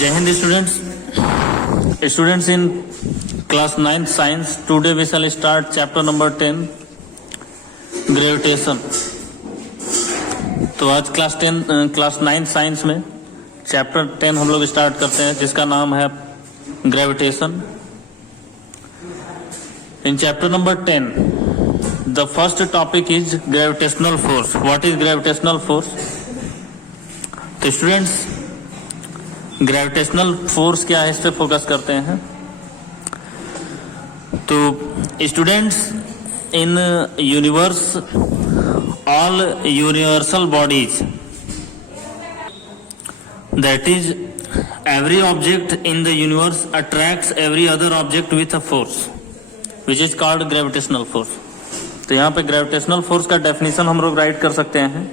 Jai Hind students. Students in class 9 science, today we shall start chapter number 10 gravitation. तो आज class 9 science में chapter 10 हम लोग start करते हैं जिसका नाम है gravitation. In chapter number 10 the first topic is gravitational force. What is gravitational force? तो स्टूडेंट्स ग्रेविटेशनल फोर्स क्या है इस पे फोकस करते हैं. तो students in universe all universal bodies, that is every object in the universe attracts every other object with a force which is called gravitational force. तो यहाँ पे ग्रेविटेशनल फोर्स का डेफिनेशन हम लोग राइट कर सकते हैं.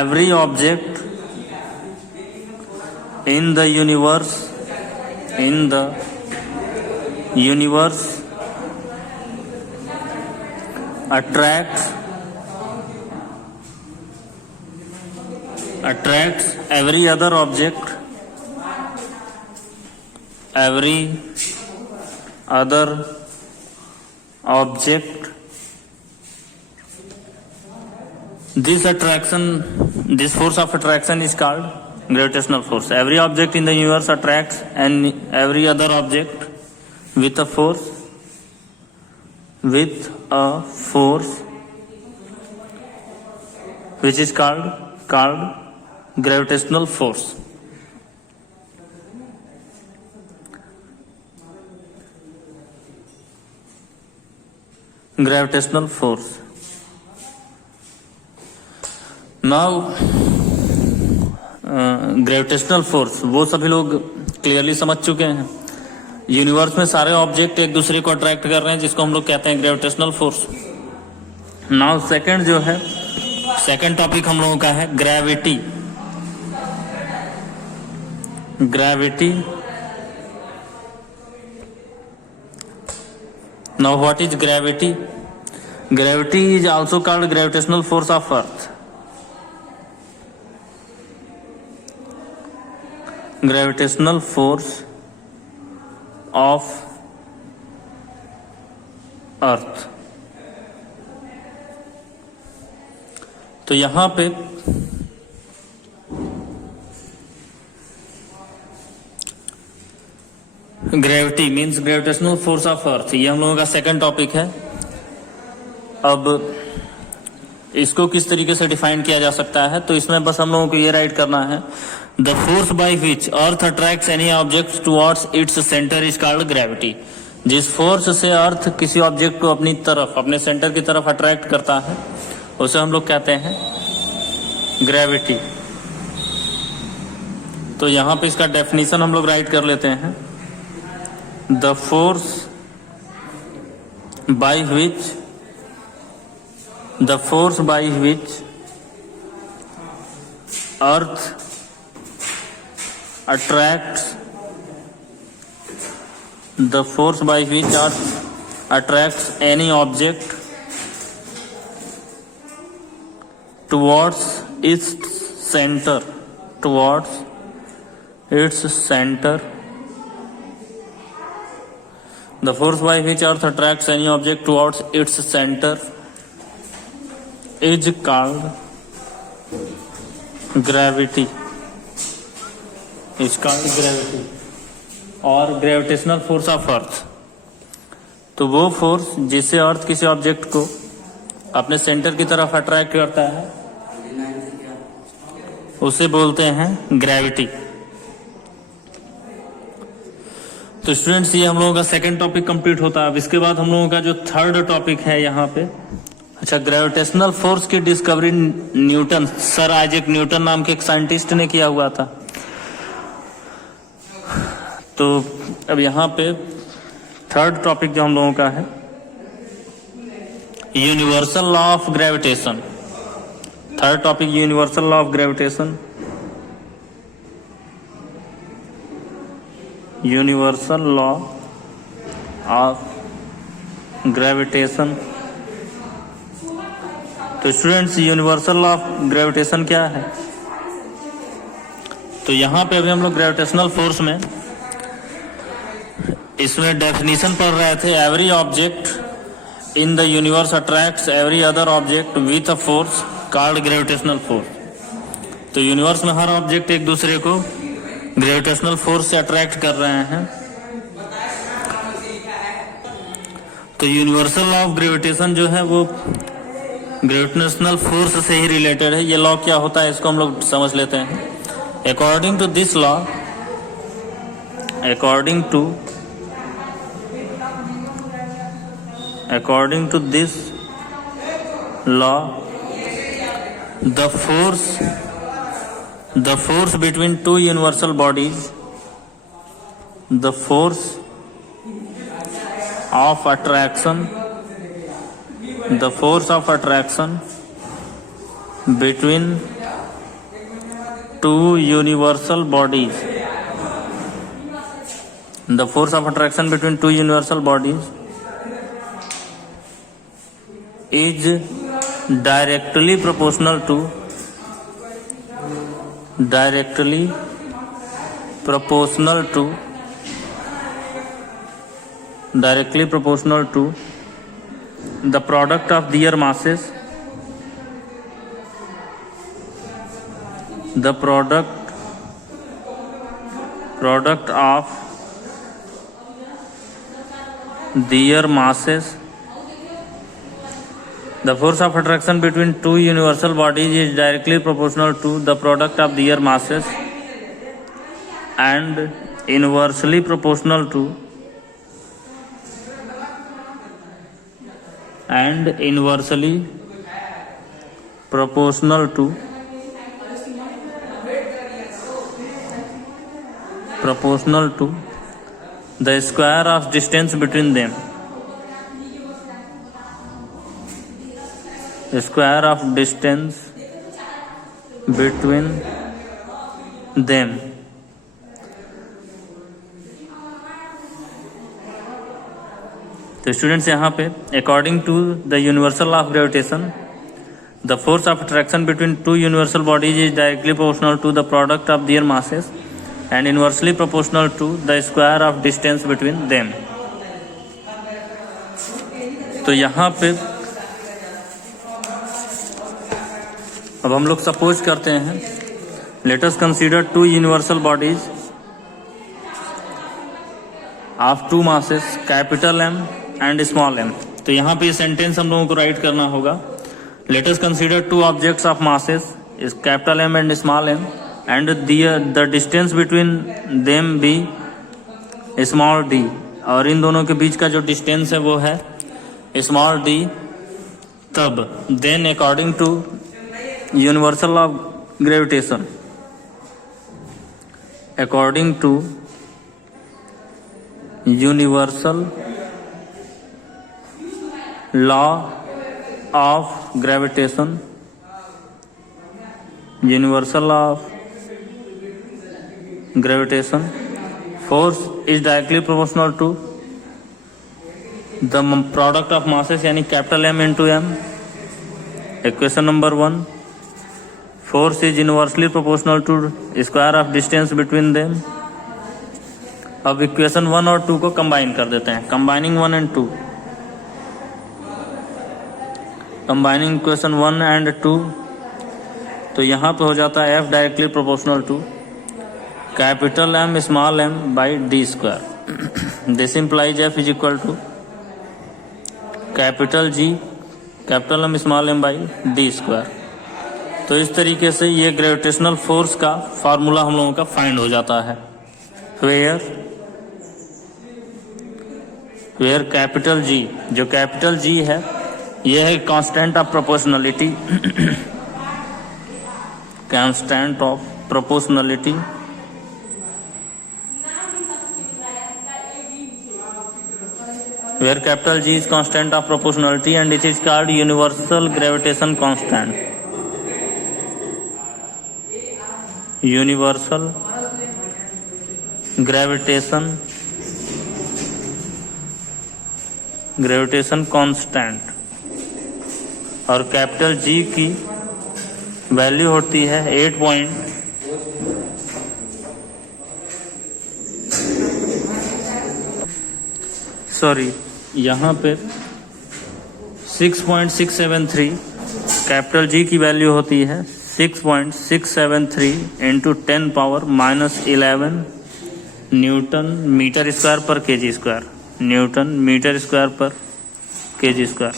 Every object in the universe attracts every other object this force of attraction is called gravitational force. Every object in the universe attracts and every other object with a force which is called gravitational force. Gravitational force. Now gravitational force वो सभी लोग clearly समझ चुके हैं. Universe में सारे object एक दूसरे को अट्रैक्ट कर रहे हैं जिसको हम लोग कहते हैं ग्रेविटेशनल फोर्स. नाउ सेकंड जो है सेकंड टॉपिक हम लोगों का है gravity. Now what is gravity? Gravity is also called gravitational force of earth. Gravitational force of earth. तो यहां पे gravity means gravitational force of earth, ये हम लोगों का सेकंड टॉपिक है. अब इसको किस तरीके से डिफाइन किया जा सकता है, तो इसमें बस हम लोगों को ये राइट करना है. The force by which earth attracts any object towards its centre is called gravity. जिस फोर्स से अर्थ किसी ऑब्जेक्ट को अपनी तरफ अपने सेंटर की तरफ अट्रैक्ट करता है उसे हम लोग कहते हैं ग्रेविटी. तो यहां पे इसका डेफिनेशन हम लोग राइट कर लेते हैं. The force by which earth attracts any object towards its center the force by which earth attracts any object towards its center is called gravity. और ग्रेविटेशनल फोर्स ऑफ अर्थ, तो वो force जिससे अर्थ किसी object को अपने centre की तरफ attract करता है उसे बोलते हैं ग्रेविटी. तो स्टूडेंट्स ये हम लोगों का सेकंड टॉपिक कंप्लीट होता है. अब इसके बाद हम लोगों का जो थर्ड टॉपिक है यहाँ पे, अच्छा, ग्रेविटेशनल फोर्स की discovery Newton, sir Isaac Newton नाम के एक साइंटिस्ट ने किया हुआ था. तो अब यहाँ पे थर्ड टॉपिक जो हम लोगों का है universal law of gravitation. Third topic universal law of gravitation. Universal law of gravitation. तो students universal law of gravitation क्या है? तो यहाँ पे अभी हम लोग ग्रेविटेशनल फोर्स में इसमें डेफिनेशन पढ़ रहे थे। Every object in the universe attracts every other object with a force called gravitational force. तो यूनिवर्स में हर ऑब्जेक्ट एक दूसरे को ग्रेविटेशनल फोर्स से अट्रैक्ट कर रहे हैं। तो यूनिवर्सल लॉ ऑफ ग्रेविटेशन जो है वो ग्रेविटेशनल फोर्स से ही रिलेटेड है। ये लॉ क्या होता है इसको हम लोग समझ लेते हैं। According to this law, according to this law, the force between two universal bodies, the force of attraction between two universal bodies, the force of attraction between two universal bodies is directly proportional to the product of their masses, the product of their masses. The force of attraction between two universal bodies is directly proportional to the product of their masses and inversely proportional to the square of distance between them. The square of distance between them. तो students यहाँ पे according to the universal law of gravitation, the force of attraction between two universal bodies is directly proportional to the product of their masses and inversely proportional to the square of distance between them. तो यहाँ पे अब हम लोग suppose करते हैं, let us consider two universal bodies of two masses capital M and small M. तो यहाँ पे सेंटेंस हम लोगों को राइट करना होगा। Let us consider two objects of masses is capital M and small M and the distance between them be small D, और इन दोनों के बीच का जो डिस्टेंस है वो है स्मॉल डी। तब then according to universal law of gravitation, according to universal law of gravitation, universal law of gravitation, force is directly proportional to the product of masses यानी capital M into M. Equation number 1, force is inversely proportional to square of distance between them. अब equation 1 और 2 को combine कर देते हैं, combining 1 and 2, combining equation 1 and 2। तो यहाँ पे हो जाता है F directly proportional to capital M small M by D square. This implies F is equal to capital G capital M small M by D square. तो इस तरीके से ये ग्रेविटेशनल फोर्स का फार्मूला हम लोगों का फाइंड हो जाता है। वेयर कैपिटल G, जो कैपिटल G है ये है constant of proportionality, constant of proportionality. Where capital G is constant of proportionality and it is called universal gravitation constant. Universal gravitation constant। और कैपिटल G की value होती है 8.8 sorry यहाँ पे 6.673 कैपिटल जी की वैल्यू होती है 6.673 into 10 power -11 newton metre square per KG square, newton metre square per KG square.